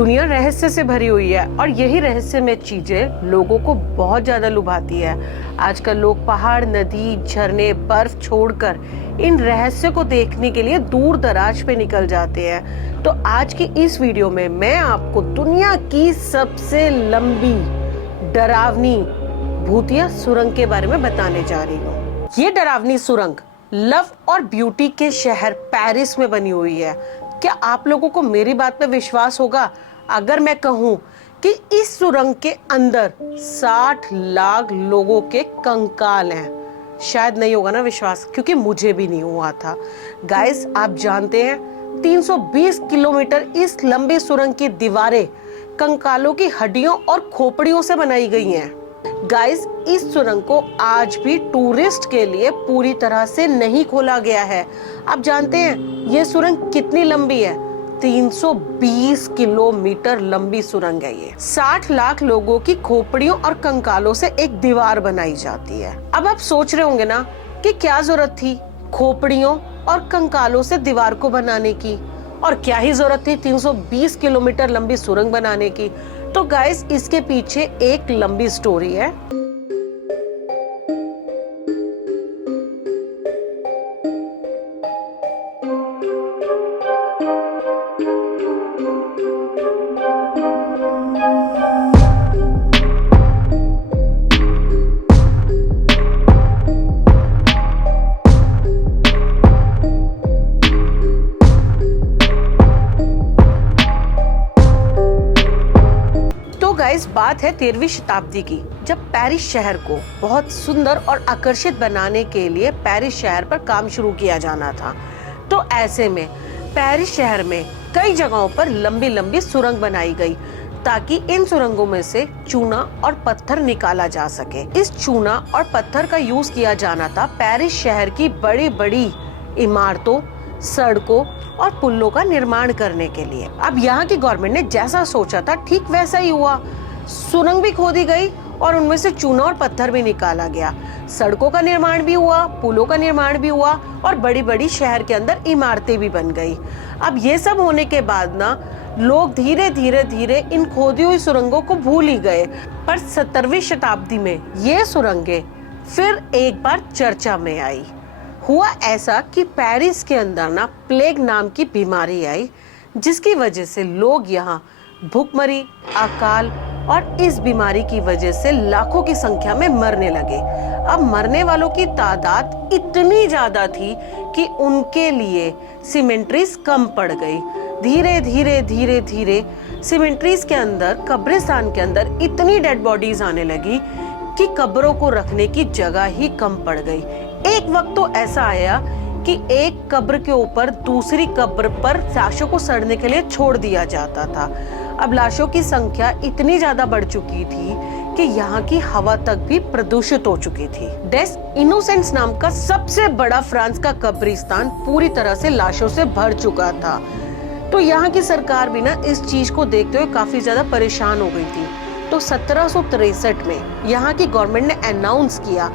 दुनिया रहस्य से भरी हुई है और यही रहस्यमय चीजें लोगों को बहुत ज्यादा लुभाती है। आजकल लोग पहाड़, नदी, झरने, बर्फ छोड़कर इन रहस्य को देखने के लिए दूर दराज पे निकल जाते हैं। तो आज की इस वीडियो में मैं आपको दुनिया की सबसे लंबी डरावनी भूतिया सुरंग के बारे में बताने जा रही हूँ। ये डरावनी सुरंग लव और ब्यूटी के शहर पेरिस में बनी हुई है। क्या आप लोगों को मेरी बात पे विश्वास होगा अगर मैं कहूँ कि इस सुरंग के अंदर 60 लाख लोगों के कंकाल हैं? शायद नहीं होगा ना विश्वास, क्योंकि मुझे भी नहीं हुआ था। गाइस, आप जानते हैं 320 किलोमीटर इस लंबी सुरंग की दीवारें कंकालों की हड्डियों और खोपड़ियों से बनाई गई हैं। गाइस, इस सुरंग को आज भी टूरिस्ट के लिए पूरी तरह से नहीं खोला गया है। आप जानते हैं ये सुरंग कितनी लंबी है? 320 किलोमीटर लंबी सुरंग है ये। 60 लाख लोगों की खोपड़ियों और कंकालों से एक दीवार बनाई जाती है। अब आप सोच रहे होंगे ना कि क्या जरूरत थी खोपड़ियों और कंकालों से दीवार को बनाने की, और क्या ही जरूरत थी 320 किलोमीटर लंबी सुरंग बनाने की। तो गाइस, इसके पीछे एक लंबी स्टोरी है। गाइस, बात है 13वीं शताब्दी की, जब पेरिस शहर को बहुत सुंदर और आकर्षित बनाने के लिए पेरिस शहर पर काम शुरू किया जाना था। तो ऐसे में पेरिस शहर में कई जगहों पर लंबी लंबी सुरंग बनाई गई ताकि इन सुरंगों में से चूना और पत्थर निकाला जा सके। इस चूना और पत्थर का यूज किया जाना था पेरिस शहर की बड़ी बड़ी इमारतों, सड़कों और पुलों का निर्माण करने के लिए। अब यहाँ की गवर्नमेंट ने जैसा सोचा था ठीक वैसा ही हुआ। सुरंग भी खोदी गई और उनमें से चूना और पत्थर भी निकाला गया। सड़कों का निर्माण भी हुआ, पुलों का निर्माण भी हुआ और बड़ी बड़ी शहर के अंदर इमारतें भी बन गई। अब ये सब होने के बाद ना लोग धीरे धीरे इन खोदी हुई सुरंगों को भूल ही गए। पर 17वीं शताब्दी में ये सुरंगें फिर एक बार चर्चा में आई। हुआ ऐसा कि पेरिस के अंदर ना प्लेग नाम की बीमारी आई, जिसकी वजह से लोग यहाँ भूखमरी, अकाल और इस बीमारी की वजह से लाखों की संख्या में मरने लगे। अब मरने वालों की तादाद इतनी ज्यादा थी कि उनके लिए सिमेंट्रीज कम पड़ गई। धीरे धीरे सिमेंट्रीज के अंदर, कब्रिस्तान के अंदर इतनी डेड बॉडीज आने लगी कि कब्रों को रखने की जगह ही कम पड़ गई। एक वक्त तो ऐसा आया कि एक कब्र के ऊपर दूसरी कब्र पर लाशों को सड़ने के लिए छोड़ दिया जाता था। अब लाशों की संख्या इतनी ज्यादा बढ़ चुकी थी कि यहाँ की हवा तक भी प्रदूषित हो चुकी थी। डेस इनोसेंस नाम का सबसे बड़ा फ्रांस का कब्रिस्तान पूरी तरह से लाशों से भर चुका था। तो यहाँ की सरकार भी ना इस चीज को देखते हुए काफी ज्यादा परेशान हो गई थी। तो 1763 में यहाँ की गवर्नमेंट ने अनाउंस किया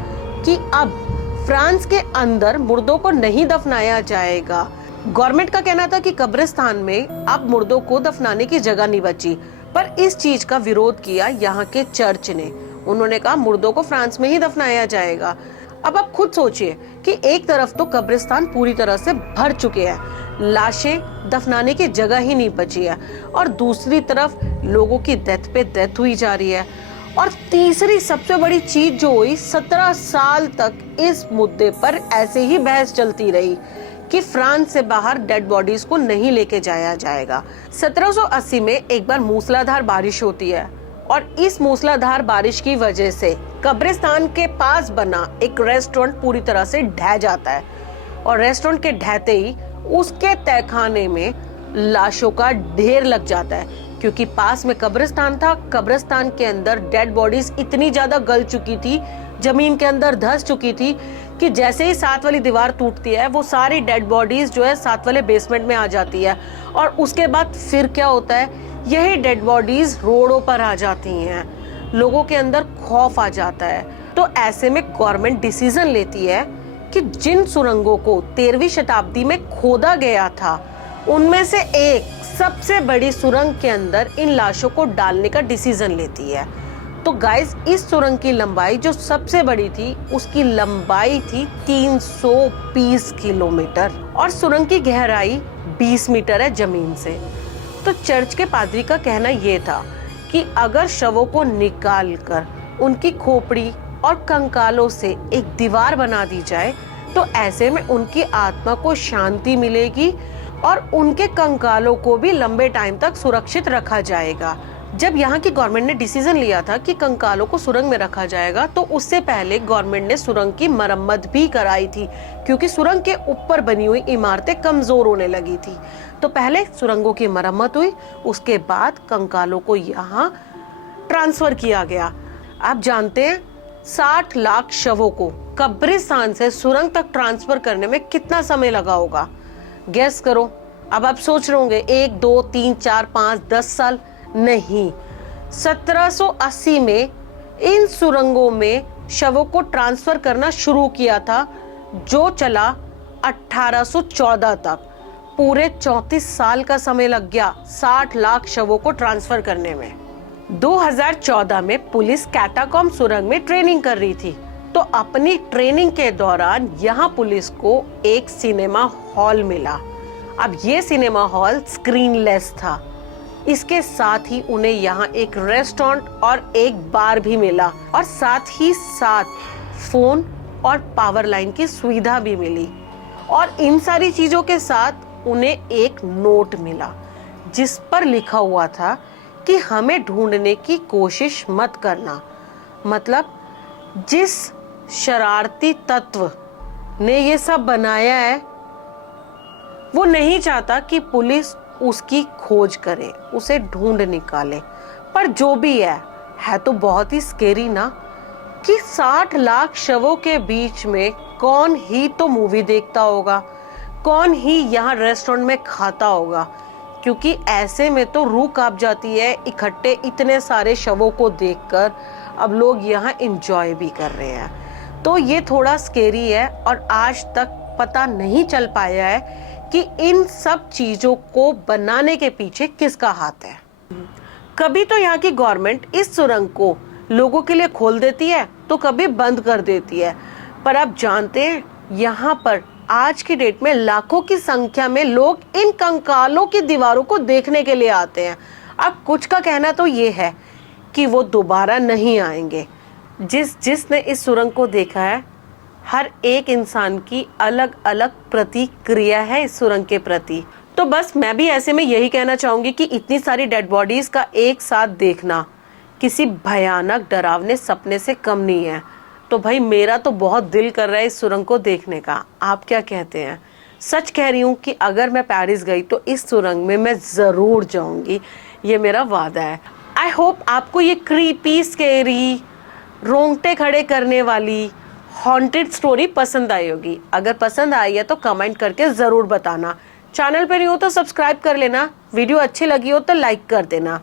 कि अब फ्रांस के अंदर मुर्दों को नहीं दफनाया जाएगा। गवर्नमेंट का कहना था कि कब्रिस्तान में अब मुर्दों को दफनाने की जगह नहीं बची, पर इस चीज का विरोध किया यहाँ के चर्च ने। उन्होंने कहा मुर्दों को फ्रांस में ही दफनाया जाएगा। अब आप खुद सोचिए कि एक तरफ तो कब्रिस्तान पूरी तरह से भर चुके हैं, लाशें दफनाने की जगह ही नहीं बची है, और दूसरी तरफ लोगों की डेथ पे डेथ हुई जा रही है। और तीसरी सबसे बड़ी चीज जो हुई, 17 साल तक इस मुद्दे पर ऐसे ही बहस चलती रही कि फ्रांस से बाहर डेड बॉडीज को नहीं लेके जाया जाएगा। 1780 में एक बार मूसलाधार बारिश होती है और इस मूसलाधार बारिश की वजह से कब्रिस्तान के पास बना एक रेस्टोरेंट पूरी तरह से ढह जाता है, और रेस्टोरेंट के ढहते ही उसके तहखाने में लाशों का ढेर लग जाता है, क्योंकि पास में कब्रिस्तान था। कब्रिस्तान के अंदर डेड बॉडीज इतनी ज्यादा गल चुकी थी, जमीन के अंदर धंस चुकी थी कि जैसे ही साथ वाली दीवार टूटती है वो सारी डेड बॉडीज जो है साथ वाले बेसमेंट में आ जाती है, और उसके बाद फिर क्या होता है, यही डेड बॉडीज रोडों पर आ जाती हैं। लोगों के अंदर खौफ आ जाता है। तो ऐसे में गवर्नमेंट डिसीजन लेती है कि जिन सुरंगों को 13वीं शताब्दी में खोदा गया था उनमें से एक सबसे बड़ी सुरंग के अंदर इन लाशों को डालने का डिसीजन लेती है। तो गाइस, इस सुरंग की लंबाई जो सबसे बड़ी थी, उसकी लंबाई थी 320 किलोमीटर और सुरंग की गहराई 20 मीटर है जमीन से। तो चर्च के पादरी का कहना यह था कि अगर शवों को निकालकर उनकी खोपड़ी और कंकालों से एक दीवार बना दी जाए तो ऐसे में उनकी आत्मा को शांति मिलेगी और उनके कंकालों को भी लंबे टाइम तक सुरक्षित रखा जाएगा। जब यहाँ की गवर्नमेंट ने डिसीजन लिया था कि कंकालों को सुरंग में रखा जाएगा, तो उससे पहले गवर्नमेंट ने सुरंग की मरम्मत भी कराई थी, क्योंकि सुरंग के ऊपर बनी हुई इमारतें कमजोर होने लगी थी। तो पहले सुरंगों की मरम्मत हुई, उसके बाद कंकालों को यहाँ ट्रांसफर किया गया। आप जानते हैं 60 लाख शवों को कब्रिस्तान से सुरंग तक ट्रांसफर करने में कितना समय लगा होगा? गैस करो। अब आप सोच रहे होंगे 1, 2, 3, 4, 5, 10 साल नहीं, 1780 में इन सुरंगों में शवों को ट्रांसफर करना शुरू किया था, जो चला 1814 तक। पूरे 34 साल का समय लग गया 60 लाख शवों को ट्रांसफर करने में। 2014 में पुलिस कैटाकॉम्ब सुरंग में ट्रेनिंग कर रही थी, तो अपनी ट्रेनिंग के दौरान यहाँ पुलिस को एक सिनेमा हॉल मिला। अब ये सिनेमा हॉल स्क्रीनलेस था। इसके साथ ही उन्हें यहाँ एक रेस्टोरेंट और एक बार भी मिला और साथ ही साथ फोन और पावर लाइन की सुविधा भी मिली। और इन सारी चीजों के साथ उन्हें एक नोट मिला जिस पर लिखा हुआ था कि हमें ढूंढने की कोशिश मत करना। मतलब जिस शरारती तत्व ने ये सब बनाया है, वो नहीं चाहता कि पुलिस उसकी खोज करे, उसे ढूंढ निकाले। पर जो भी है तो बहुत ही स्केरी ना, कि 60 लाख शवों के बीच में कौन ही तो मूवी देखता होगा, कौन ही यहाँ रेस्टोरेंट में खाता होगा, क्योंकि ऐसे में तो रूह कांप जाती है इकट्ठे इतने सारे शवों को देखकर। अब लोग यहाँ एंजॉय भी कर रहे हैं, तो ये थोड़ा स्केरी है और आज तक पता नहीं चल पाया है कि इन सब चीजों को बनाने के पीछे किसका हाथ है। कभी तो यहाँ की गवर्नमेंट इस सुरंग को लोगों के लिए खोल देती है तो कभी बंद कर देती है। पर आप जानते हैं, यहाँ पर आज की डेट में लाखों की संख्या में लोग इन कंकालों की दीवारों को देखने के लिए आते हैं। अब कुछ का कहना तो ये है कि वो दोबारा नहीं आएंगे। जिसने इस सुरंग को देखा है, हर एक इंसान की अलग अलग प्रतिक्रिया है इस सुरंग के प्रति। तो बस मैं भी ऐसे में यही कहना चाहूंगी कि इतनी सारी डेड बॉडीज का एक साथ देखना किसी भयानक डरावने सपने से कम नहीं है। तो भाई मेरा तो बहुत दिल कर रहा है इस सुरंग को देखने का। आप क्या कहते हैं? सच कह रही हूँ कि अगर मैं पेरिस गई तो इस सुरंग में मैं जरूर जाऊंगी, ये मेरा वादा है। आई होप आपको ये क्रीपी, स्केरी, रोंगटे खड़े करने वाली हॉन्टेड स्टोरी पसंद आई होगी। अगर पसंद आई है तो कमेंट करके जरूर बताना। चैनल पर नहीं हो तो सब्सक्राइब कर लेना। वीडियो अच्छी लगी हो तो लाइक कर देना।